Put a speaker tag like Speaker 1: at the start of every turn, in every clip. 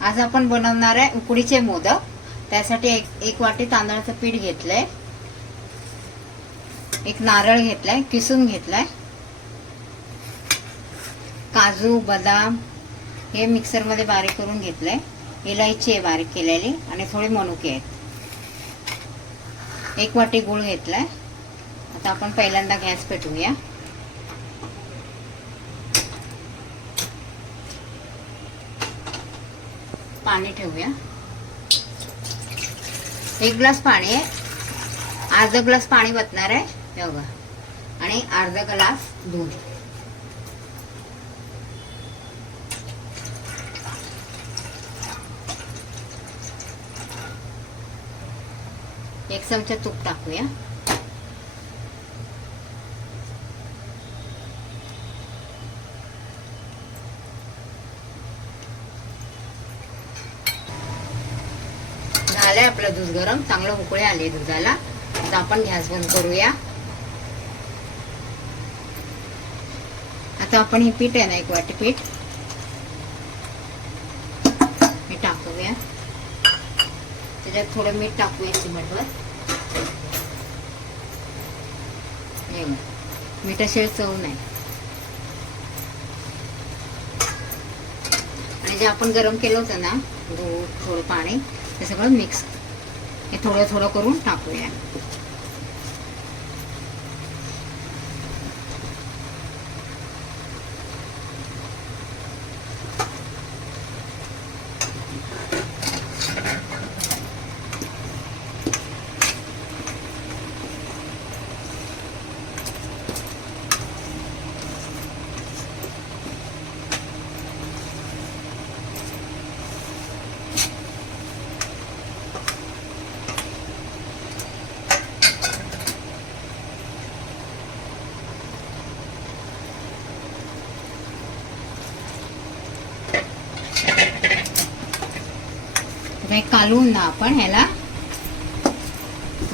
Speaker 1: आज आपण बनवणार आहे उकडीचे मोदक. त्यासाठी एक एक वाटी तांदळाचं पीठ घेतलंय. एक नारळ घेतलाय किसून घेतलाय. काजू बदाम हे मिक्सरमध्ये बारीक करून घेतलंय. इलायची आहे बारीक केलेली आणि थोडे मनुके आहेत. एक वाटी गूळ घेतलाय. आता आपण पहिल्यांदा गॅस पेटवूया. पाणी ठेवूया. एक ग्लास पाणी आहे. अर्धा ग्लास पाणी बतणार आहे. हे बघा. आणि अर्धा ग्लास दूध. एक चमचा तूप टाकूया. आपलं दूध गरम चांगलं उकळे आले दुधाला. आता आपण गॅस बंद करूया. आता आपण हे पीठ आहे ना एक वाटी पीठ. हे टाकूया. त्याच्यात थोडं मीठ टाकूया चिमटवर मिठाशिवाय चव नाही. आणि जे आपण गरम केलं होतं ना दूध थोडं पाणी ते सगळं मिक्स हे थोडं थोडं करून टाकूया. घालून ना आपण ह्याला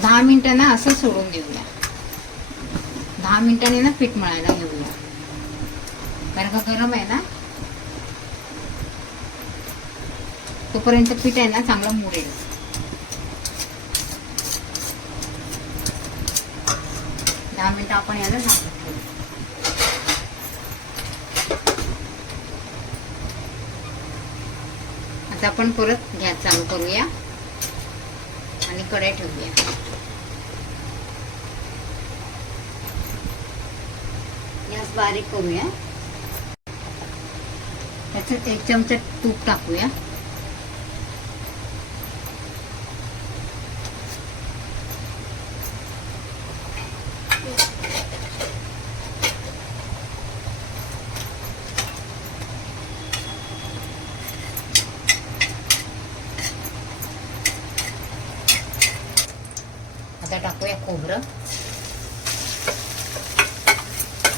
Speaker 1: दहा मिनिटांना असं सोडून देऊया. दहा मिनिटांनी ना पीठ मळायला घेऊया. कारण का गरम आहे ना? तोपर्यंत पीठ आहे ना चांगलं मुरेल दहा मिनिटं आपण याला झाकू आता आपण परत गॅस चालू करूया. आणि कढई ठेवूया. गॅस बारीक करूया. त्याच्यात एक चमचा तूप टाकूया आता टाकूया खोबरं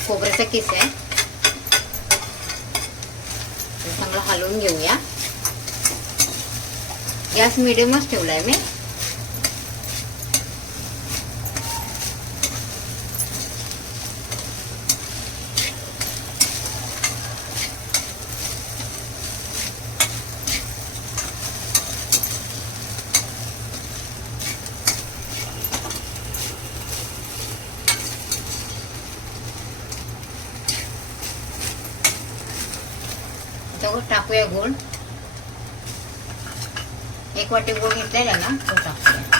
Speaker 1: खोबऱ्याचा किस आहे. चांगला चांगलं हलवून घेऊया. गॅस मिडियमच ठेवला आहे मी. टाकूया गोळ एक वाटी गोळ घेतलेला ना तो टाकूया.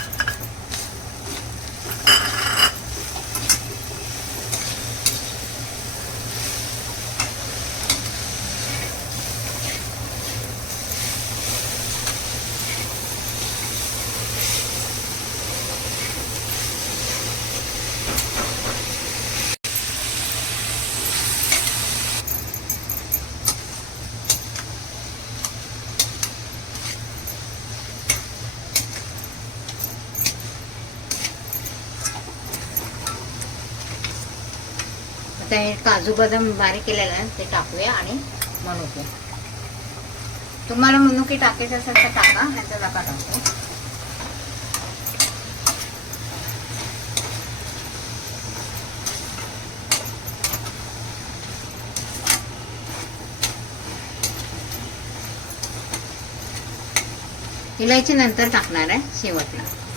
Speaker 1: आता हे काजू बदाम बारीक केलेलं आहे ते टाकूया आणि मनुके तुम्हाला मनुके टाकायचे असेल तर टाका नाही नका टाकू. इलायची नंतर टाकणार आहे शेवटला.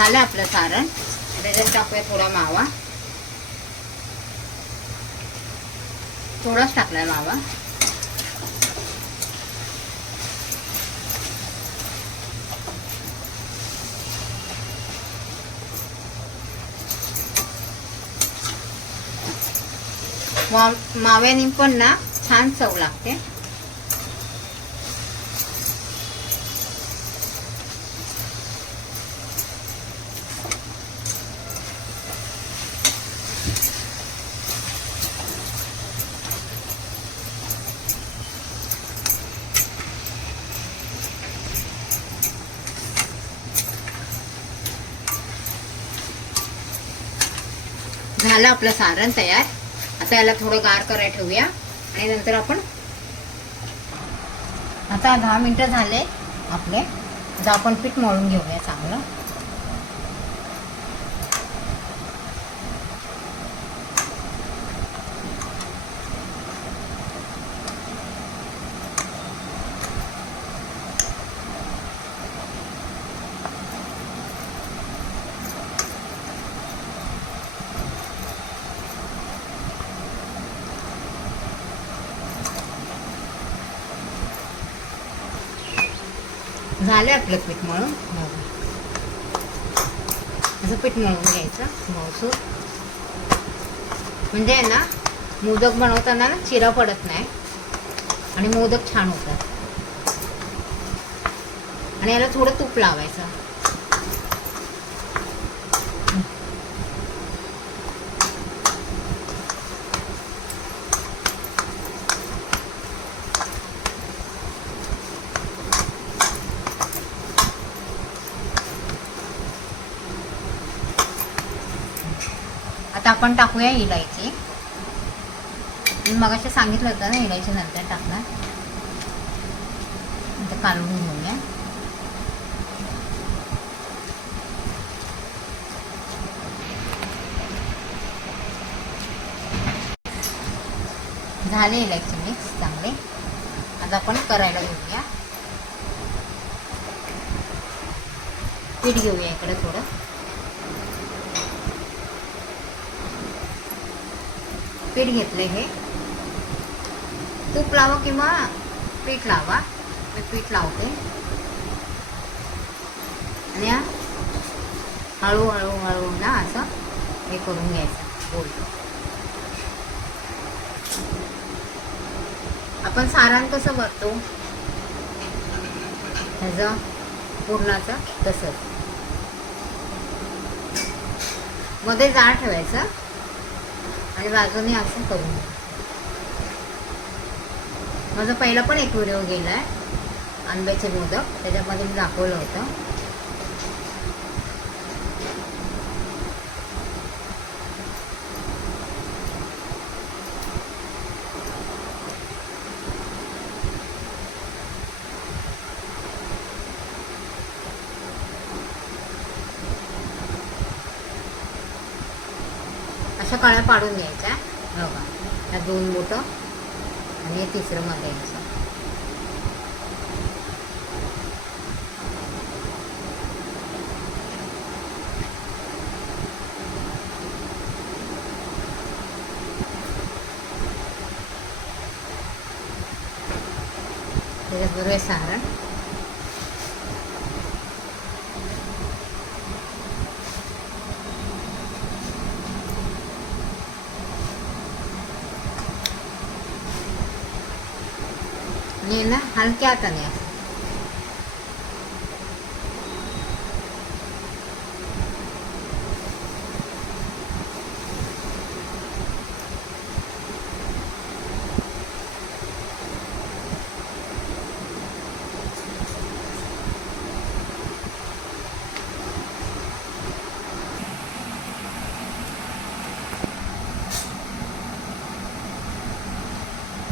Speaker 1: झालं आपलं सारण. त्याच्यात टाकूया थोडा मावा. थोडाच टाकलाय मावा. मा- माव्याने पण ना छान चव लागते. झालं आपलं सारण तयार. आता याला थोडं गार करायला ठेवूया. आणि नंतर आपण आता दहा मिनटं झाले आपले. आता आपण पीठ मळून घेऊया चांगलं. आलं आपलं पीठ मळून. असं पीठ मळून घ्यायचं मसूर म्हणजे आहे ना मोदक बनवताना ना चिरा पडत नाही आणि मोदक छान होतात. आणि याला थोडं तूप लावायचं आता आपण टाकूया इलायची. मी मगाशी सांगितलं होतं ना इलायची नंतर टाकणार. आता काढून घेऊया. झाले इलायची मिक्स चांगले. आता आपण करायला घेऊया. पीठ घेऊया इकडे थोडं. पीठ घेतले हे. तूप लावा किंवा पीठ लावा. मी पीठ लावते. आणि हळूहळू हळू ना असं हे करून घ्यायचं बोलतो आपण सारण कसं भरतो ह्याचं पूर्णाचं तसंच. मध्ये जाळ ठेवायचं. आणि बाजूने असं करू माझा पहिला पण एक व्हिडिओ गेला आहे आंब्याचे मोदक. त्याच्यामध्ये मी दाखवलं होतं. अशा काळ्या पाडून घ्यायच्या. बघा या दोन बोटं आणि हे तिसरं मध्ये यायचं त्याच्याबरोबर हे सारण आणि ना हलक्या हाताने असं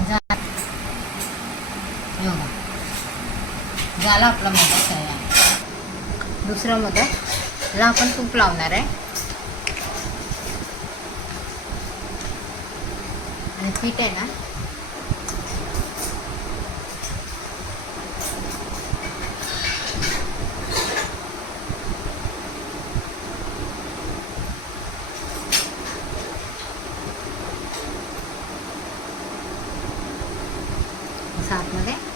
Speaker 1: झा- हे बघा. झाला आपला मोदक तयार. दुसरा मोदक ला आपण तूप लावणार आहे. आणि पीठ आहे ना. सातमध्ये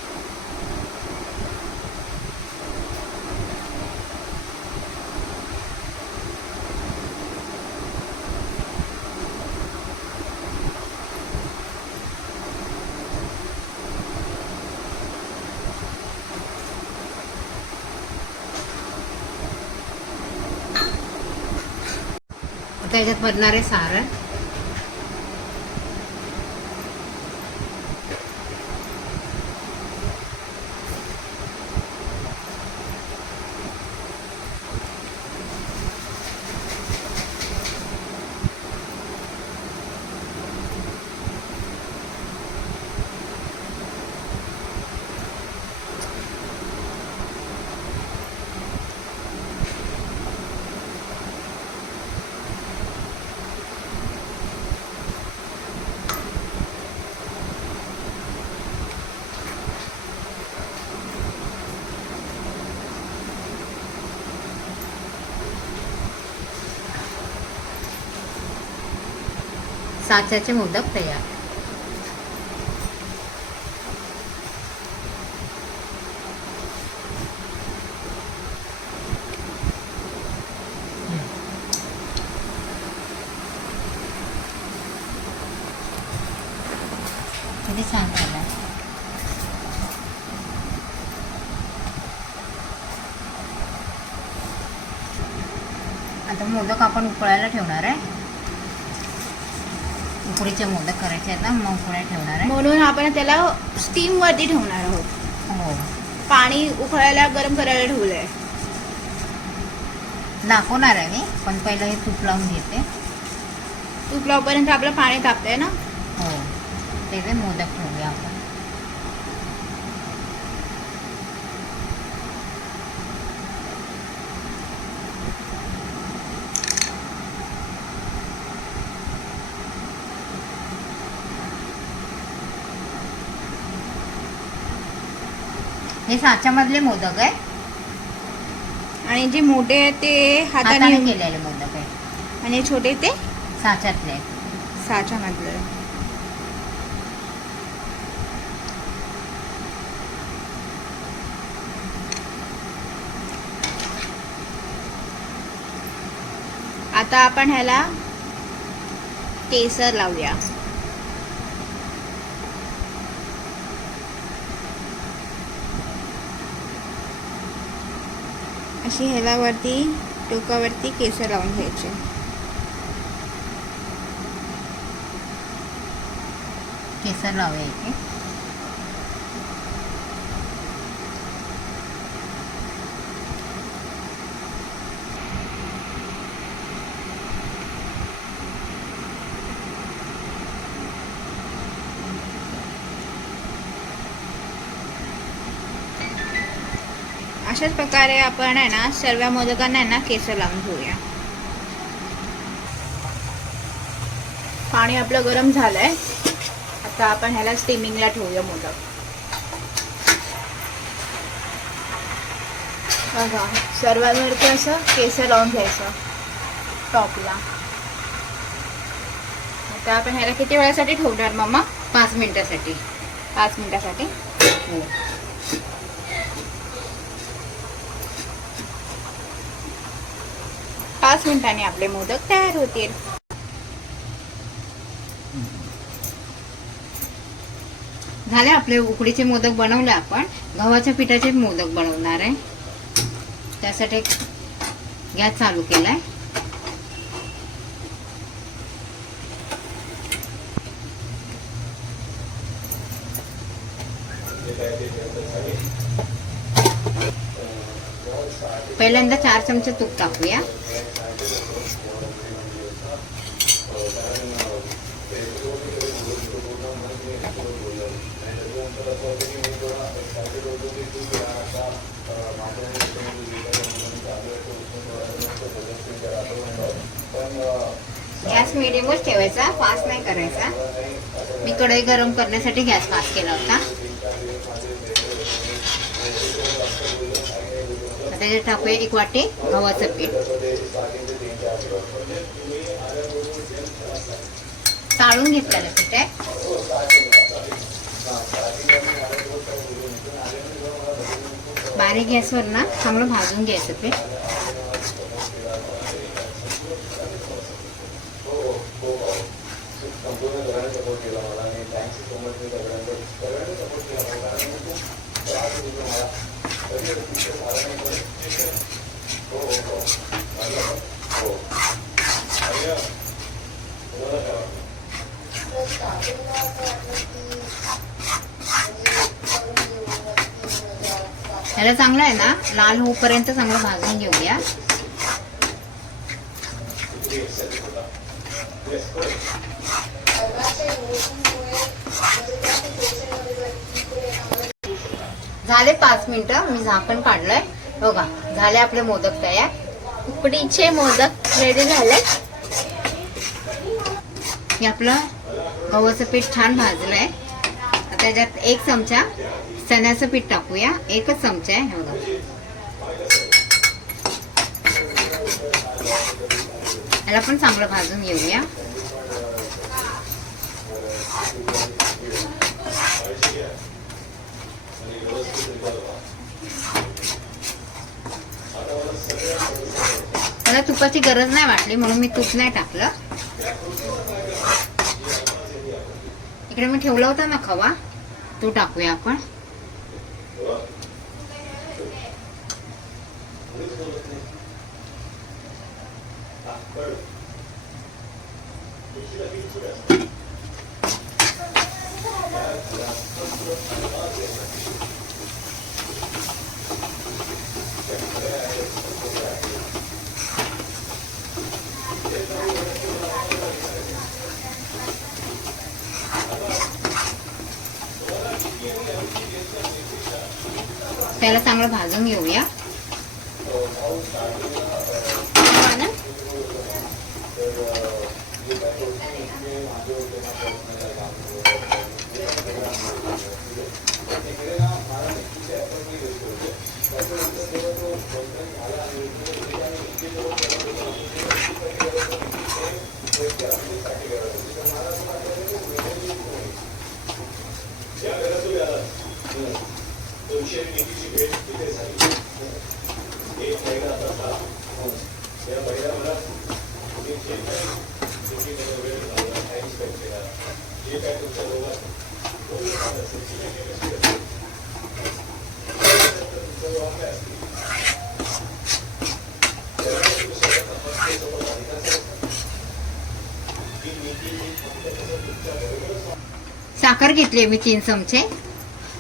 Speaker 1: आतमध्ये आता याच्यात भरणार आहे सारण. साच्याचे मोदक तयार. किती छान झालं. आता मोदक आपण उकळायला ठेवणार आहे. उकडीचे मोदक करायचे आहेत ना मग उकळायला ठेवणार आहे.
Speaker 2: म्हणून आपण त्याला स्टीम वरती ठेवणार आहोत.
Speaker 1: हो.
Speaker 2: पाणी उकळायला गरम करायला ठेवलंय.
Speaker 1: दाखवणार आहे मी पण पहिलं हे तूप लावून घेते.
Speaker 2: तूप लावपर्यंत आपलं पाणी तापतंय ना?
Speaker 1: हो. त्याचे मोदक ठेवूया आपण. हे साच्यामधले मोदक आहे.
Speaker 2: आणि जे मोठे आहेत ते
Speaker 1: हाताने
Speaker 2: हाताने
Speaker 1: केलेले मोदक आहे.
Speaker 2: आणि छोटे ते?
Speaker 1: साच्यातले.
Speaker 2: साच्या मधलं आता आपण ह्याला केसर लावूया. अशी ह्यालावरती टोकावरती केसर लावून घ्यायचे.
Speaker 1: केसर लावायचे.
Speaker 2: अशाच प्रकारे आपण आहे ना सर्व मोदकांना आहे ना केसर लावून घेऊया. पाणी आपलं गरम झालंय. आता आपण ह्याला स्टीमिंगला ठेवूया मोदक. बघा सर्वांवरती असं केसर लावून घ्यायचं. टॉपला. आता आपण ह्याला किती वेळासाठी ठेवणार मम्मा
Speaker 1: पाच मिनिटासाठी.
Speaker 2: पाच मिनिटासाठी?
Speaker 1: हो.
Speaker 2: पाच मिनिटांनी आपले मोदक तयार होतील.
Speaker 1: झाले आपले उकडीचे मोदक बनवले आपण. गव्हाच्या पिठाचे मोदक बनवणार आहे. त्यासाठी गॅस चालू केलाय. पहिल्यांदा चार चमचे तूप टाकूया. गॅस मिडियमच ठेवायचा फास्ट नाही करायचा. मी कढई गरम करण्यासाठी गॅस फास्ट केला होता. आता टाकूया एक वाटी गव्हाचं पीठ. चाळून घेतलेलं पीठ आहे. बारीक गॅसवर ना चांगलं भाजून घ्यायचं पीठ त्याला चांगलं आहे ना? लाल होऊपर्यंत चांगलं भाजून घेऊया. झाले पाच मिनिटं. मी झाकण काढलंय. बघा झाले आपले मोदक तयार.
Speaker 2: उकडीचे मोदक रेडी झाले
Speaker 1: हे आपलं गव्हाचं पीठ छान भाजलं आता त्याच्यात एक चमचा चण्याचं पीठ टाकूया. एकच चमचा आहे हे बघा. याला पण चांगलं भाजून घेऊया. मला तुपाची गरज नाही वाटली म्हणून मी तूप नाही टाकलं. इकडे मी ठेवला होता ना खवा. तो टाकूया आपण. त्याला चांगलं भाजून घेऊया
Speaker 2: हो ना?
Speaker 1: साखर घेतली मी तीन चमचे.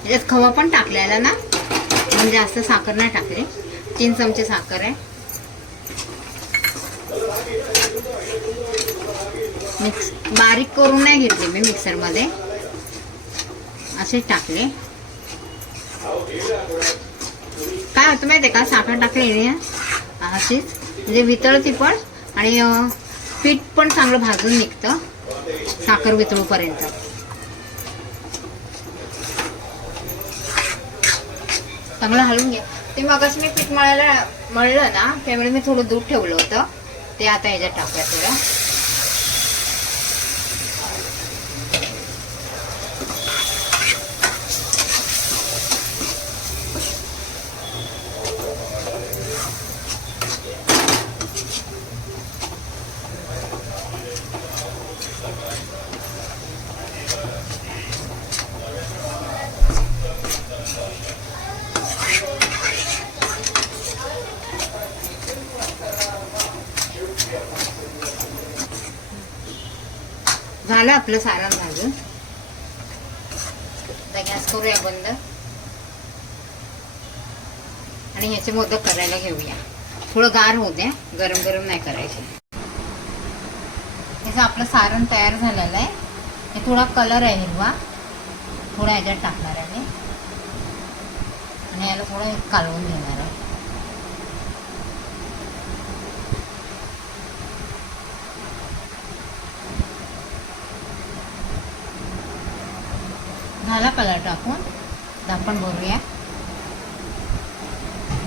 Speaker 1: त्याच्यात खवा पण टाकलेला ना. म्हणजे जास्त साखर नाही टाकली. तीन चमचे साखर आहे. मिक्स बारीक करून नाही घेतली मी मिक्सरमध्ये. असेच टाकले. काय होतं माहिती आहे का? साखर टाकली अशीच. म्हणजे वितळती पण आणि पीठ पण चांगलं भाजून निघतं. साखर वितळूपर्यंत. चांगलं हलवून घ्या ते मगाशी मी पीठ मळायला मळलं ना त्यावेळी मी थोडं दूध ठेवलं होतं. ते आता ह्याच्यात टाकूया थोडं झालं आपलं सारण भाजून आता गॅस करूया बंद. आणि ह्याचे मोदक करायला घेऊया. थोडं गार होऊ द्या गरम गरम नाही करायचे. त्याचं आपलं सारण तयार झालेलं आहे हे थोडा कलर आहे हिरवा. थोडा ह्याच्यात टाकणार आहे आणि याला थोडं कालवून घेणार आहे. झाला कलर टाकून झाकण भरूया.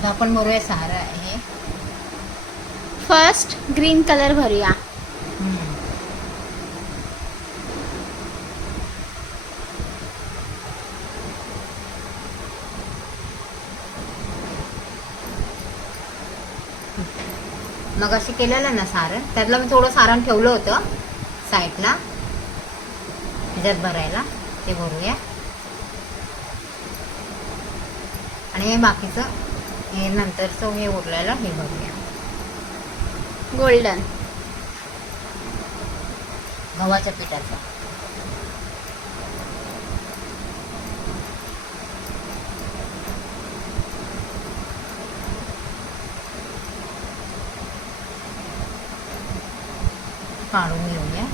Speaker 1: झाकण भरूया सारं आहे.
Speaker 2: फर्स्ट ग्रीन कलर भरूया.
Speaker 1: मग अशी केलेलं ना सारण त्यातलं मी थोडं सारण ठेवलं होतं साईडला ह्याच्यात भरायला. ते भरूया. आणि हे बाकीचं. हे नंतरचं हे उरलेलं हे भरूया
Speaker 2: गोल्डन
Speaker 1: गव्हाच्या पिठाचं. काढून घेऊया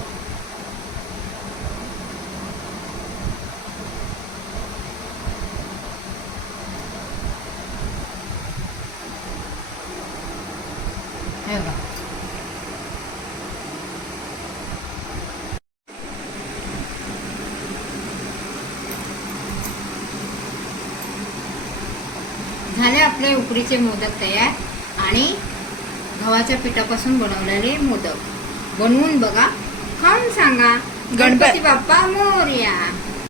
Speaker 1: हे बघा झाले उकडीचे मोदक तयार आणि गव्हाच्या पिठापासून बनवलेले मोदक. बनवून बघा. खाऊन सांगा.
Speaker 2: गणपती-
Speaker 1: गणपती बाप्पा मोरया.